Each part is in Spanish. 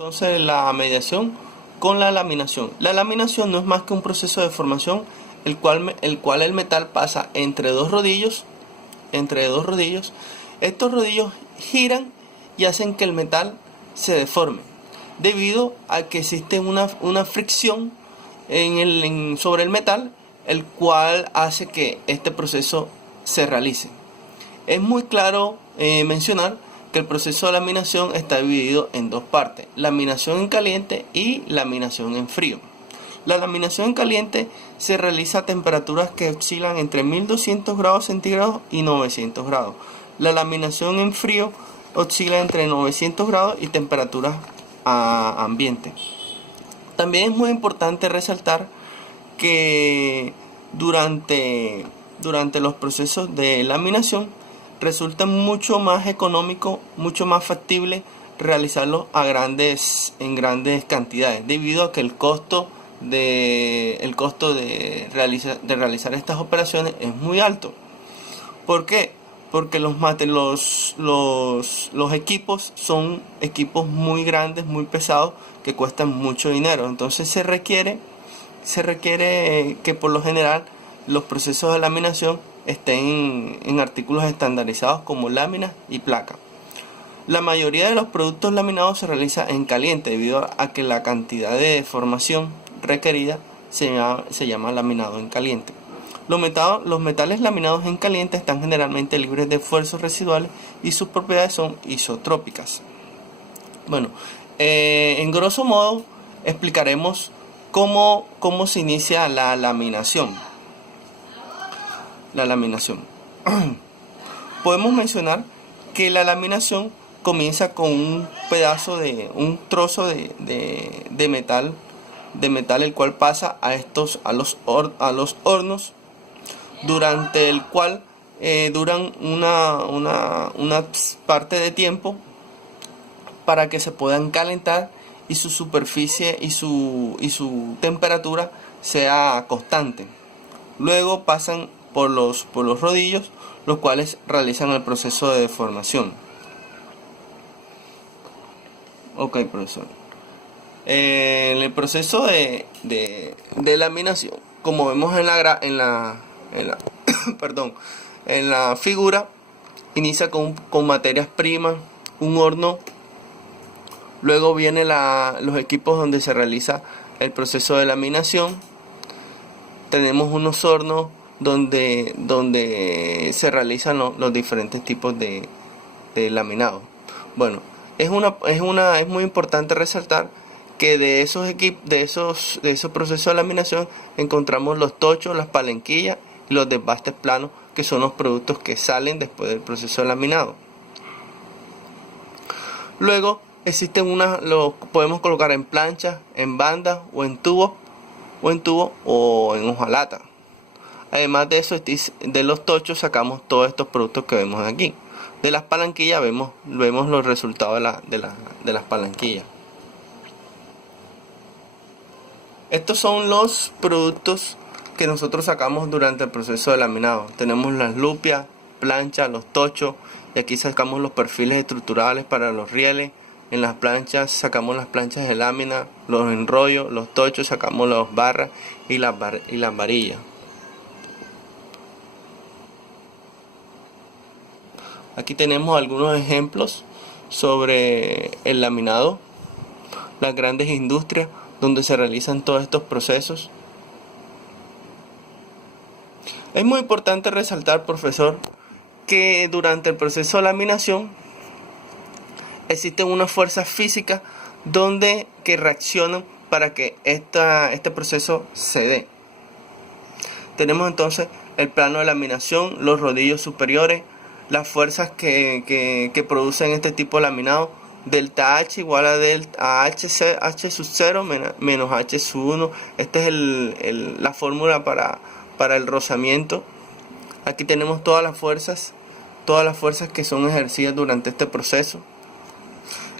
Entonces la mediación con la laminación. La laminación no es más que un proceso de formación el cual el metal pasa entre dos rodillos. Estos rodillos giran y hacen que el metal se deforme debido a que existe una fricción sobre el metal, el cual hace que este proceso se realice. Es muy claro mencionar que el proceso de laminación está dividido en dos partes: laminación en caliente y laminación en frío. La laminación en caliente se realiza a temperaturas que oscilan entre 1200 grados centígrados y 900 grados. La laminación en frío oscila entre 900 grados y temperaturas ambiente. También es muy importante resaltar que durante los procesos de laminación resulta mucho más económico, mucho más factible realizarlo en grandes cantidades, debido a que el costo de realizar estas operaciones es muy alto. ¿Por qué? Porque los equipos son equipos muy grandes, muy pesados, que cuestan mucho dinero. Entonces se requiere que por lo general los procesos de laminación estén en artículos estandarizados como láminas y placas. La mayoría de los productos laminados se realiza en caliente debido a que la cantidad de deformación requerida se llama laminado en caliente. Los metales laminados en caliente están generalmente libres de esfuerzos residuales y sus propiedades son isotrópicas. Bueno, en grosso modo explicaremos cómo se inicia la laminación. Podemos mencionar que la laminación comienza con un trozo de metal, el cual pasa a los hornos, durante el cual duran una parte de tiempo para que se puedan calentar y su superficie y su temperatura sea constante. Luego pasan por los rodillos, los cuales realizan el proceso de deformación. Ok, profesor. En el proceso de laminación, como vemos en la perdón, en la figura, inicia con materias primas, un horno. Luego vienen los equipos donde se realiza el proceso de laminación. Tenemos unos hornos donde se realizan los diferentes tipos de laminado. Bueno, es muy importante resaltar que de esos procesos de laminación encontramos los tochos, las palanquillas y los desbastes planos, que son los productos que salen después del proceso de laminado. Luego los podemos colocar en planchas, en bandas o en tubo o en hojalata. Además de eso, de los tochos sacamos todos estos productos que vemos aquí. De las palanquillas vemos los resultados de las palanquillas. Estos son los productos que nosotros sacamos durante el proceso de laminado. Tenemos las lupias, planchas, los tochos, y aquí sacamos los perfiles estructurales para los rieles. En las planchas sacamos las planchas de lámina, los enrollos, los tochos, sacamos las barras y las varillas. Aquí tenemos algunos ejemplos sobre el laminado, las grandes industrias donde se realizan todos estos procesos. Es muy importante resaltar, profesor, que durante el proceso de laminación existen unas fuerzas físicas que reaccionan para que este proceso se dé. Tenemos entonces el plano de laminación, los rodillos superiores, las fuerzas que producen este tipo de laminado. Delta H igual a H sub 0 menos H sub 1. Esta es la fórmula para el rozamiento. Aquí tenemos todas las fuerzas que son ejercidas durante este proceso.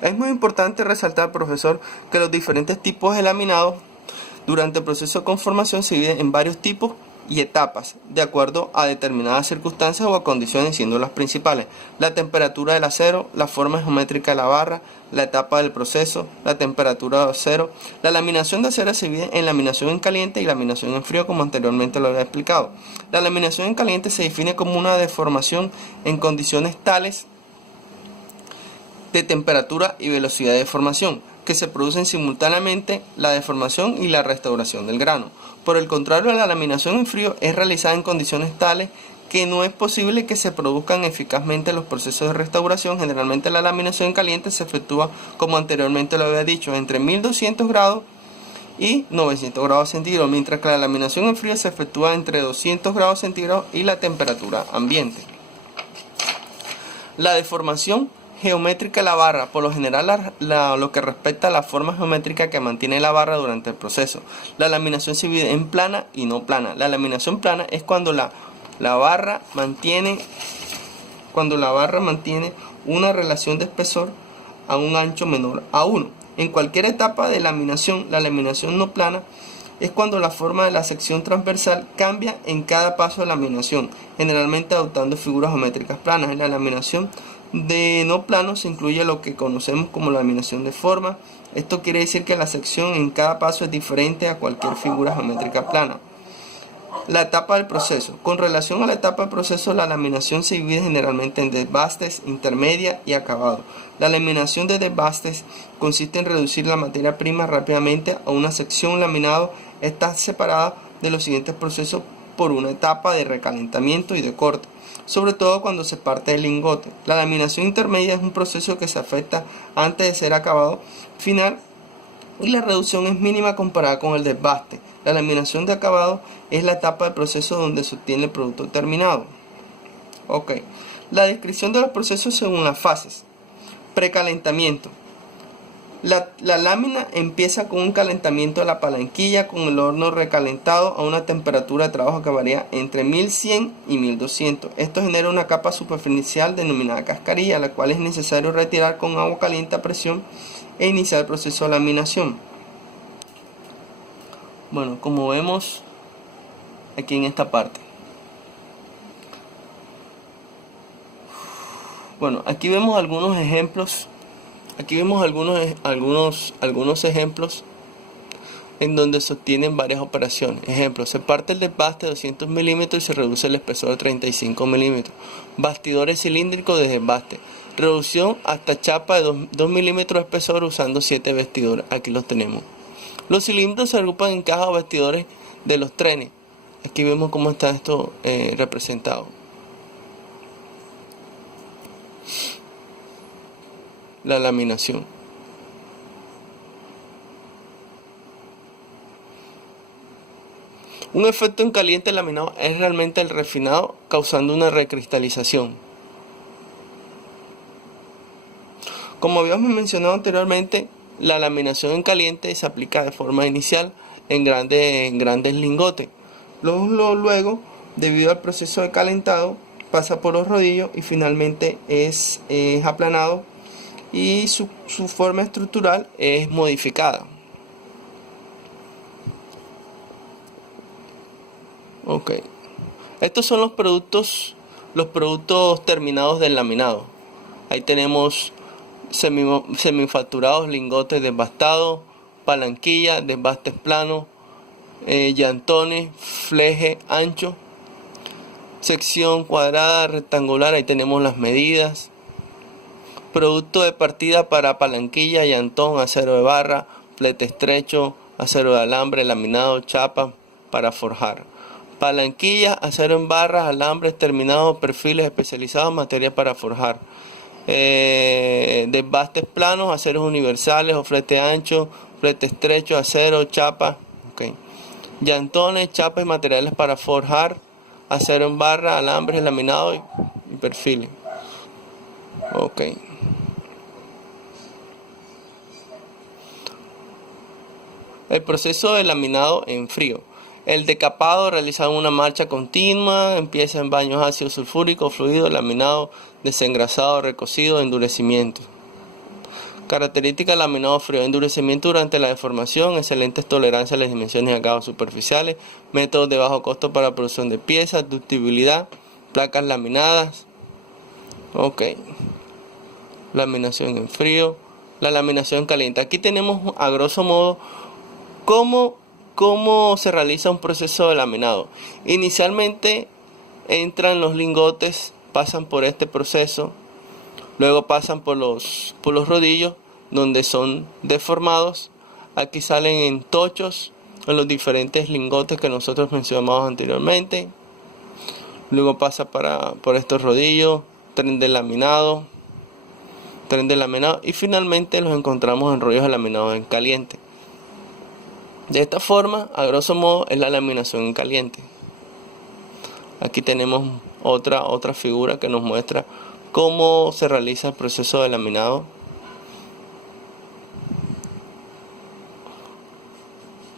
Es muy importante resaltar, profesor, que los diferentes tipos de laminado durante el proceso de conformación se dividen en varios tipos y etapas, de acuerdo a determinadas circunstancias o a condiciones, siendo las principales: la temperatura del acero, la forma geométrica de la barra, la etapa del proceso, la temperatura de acero. La laminación de acero se divide en laminación en caliente y laminación en frío, como anteriormente lo había explicado. La laminación en caliente se define como una deformación en condiciones tales de temperatura y velocidad de deformación, que se producen simultáneamente la deformación y la restauración del grano. Por el contrario, la laminación en frío es realizada en condiciones tales que no es posible que se produzcan eficazmente los procesos de restauración. Generalmente la laminación en caliente se efectúa, como anteriormente lo había dicho, entre 1200 grados y 900 grados centígrados, mientras que la laminación en frío se efectúa entre 200 grados centígrados y la temperatura ambiente. La deformación geométrica de la barra, por lo general lo que respecta a la forma geométrica que mantiene la barra durante el proceso. La laminación se divide en plana y no plana. La laminación plana es cuando la barra mantiene una relación de espesor a un ancho menor a 1. En cualquier etapa de laminación, la laminación no plana es cuando la forma de la sección transversal cambia en cada paso de laminación, generalmente adoptando figuras geométricas planas. En la laminación de no plano se incluye lo que conocemos como laminación de forma. Esto quiere decir que la sección en cada paso es diferente a cualquier figura geométrica plana. La etapa del proceso. Con relación a la etapa del proceso, la laminación se divide generalmente en desbastes, intermedia y acabado. La laminación de desbastes consiste en reducir la materia prima rápidamente a una sección. Laminado está separada de los siguientes procesos por una etapa de recalentamiento y de corte, sobre todo cuando se parte del lingote. La laminación intermedia es un proceso que se afecta antes de ser acabado final y la reducción es mínima comparada con el desbaste. La laminación de acabado es la etapa del proceso donde se obtiene el producto terminado. La descripción de los procesos según las fases. Precalentamiento. La lámina empieza con un calentamiento de la palanquilla con el horno recalentado a una temperatura de trabajo que varía entre 1100 y 1200. Esto genera una capa superficial denominada cascarilla, la cual es necesario retirar con agua caliente a presión e iniciar el proceso de laminación. Bueno, como vemos aquí en esta parte. Bueno, aquí vemos algunos ejemplos. Aquí vemos algunos ejemplos en donde se obtienen varias operaciones. Ejemplo, se parte el desbaste de 200 milímetros y se reduce el espesor a 35 milímetros. Bastidores cilíndricos de desbaste. Reducción hasta chapa de 2 milímetros de espesor usando 7 bastidores. Aquí los tenemos. Los cilindros se agrupan en cajas o bastidores de los trenes. Aquí vemos cómo está esto representado. La laminación. Un efecto en caliente laminado es realmente el refinado causando una recristalización. Como habíamos mencionado anteriormente, la laminación en caliente se aplica de forma inicial en grandes lingotes. Luego, debido al proceso de calentado, pasa por los rodillos y finalmente es aplanado y su forma estructural es modificada. Estos son los productos terminados del laminado. Ahí tenemos semifacturados, lingotes desbastados, palanquilla, desbastes planos, llantones, fleje ancho, sección cuadrada, rectangular. Ahí tenemos las medidas. Producto de partida para palanquilla, llantón, acero de barra, flete estrecho, acero de alambre, laminado, chapa para forjar. Palanquilla, acero en barras, alambres terminados, perfiles especializados, materia para forjar. Desbastes planos, aceros universales o flete ancho, flete estrecho, acero, chapa. Llantones, chapas y materiales para forjar, acero en barra, alambres, laminado y perfiles. El proceso de laminado en frío. El decapado realizado en una marcha continua, empieza en baños ácido sulfúrico, fluido, laminado, desengrasado, recocido, endurecimiento. Características del laminado frío: endurecimiento durante la deformación, excelentes tolerancia a las dimensiones y acabados superficiales, métodos de bajo costo para la producción de piezas, ductibilidad, placas laminadas. Ok, laminación en frío, la laminación caliente. Aquí tenemos a grosso modo cómo se realiza un proceso de laminado. Inicialmente entran los lingotes, pasan por este proceso, luego pasan por los rodillos, donde son deformados. Aquí salen en tochos en los diferentes lingotes que nosotros mencionamos anteriormente. Luego pasa por estos rodillos, tren de laminado, y finalmente los encontramos en rollos de laminado en caliente. De esta forma, a grosso modo, es la laminación en caliente. Aquí tenemos otra figura que nos muestra cómo se realiza el proceso de laminado.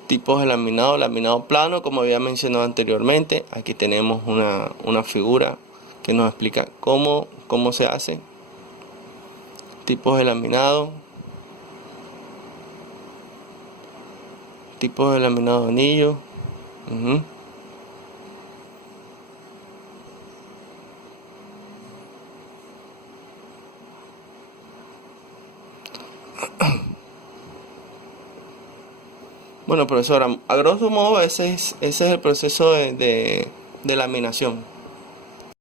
Tipos de laminado: laminado plano, como había mencionado anteriormente. Aquí tenemos una figura que nos explica cómo se hace. Tipos de laminado: tipos de laminado de anillo. Bueno, profesora, a grosso modo ese es el proceso de laminación.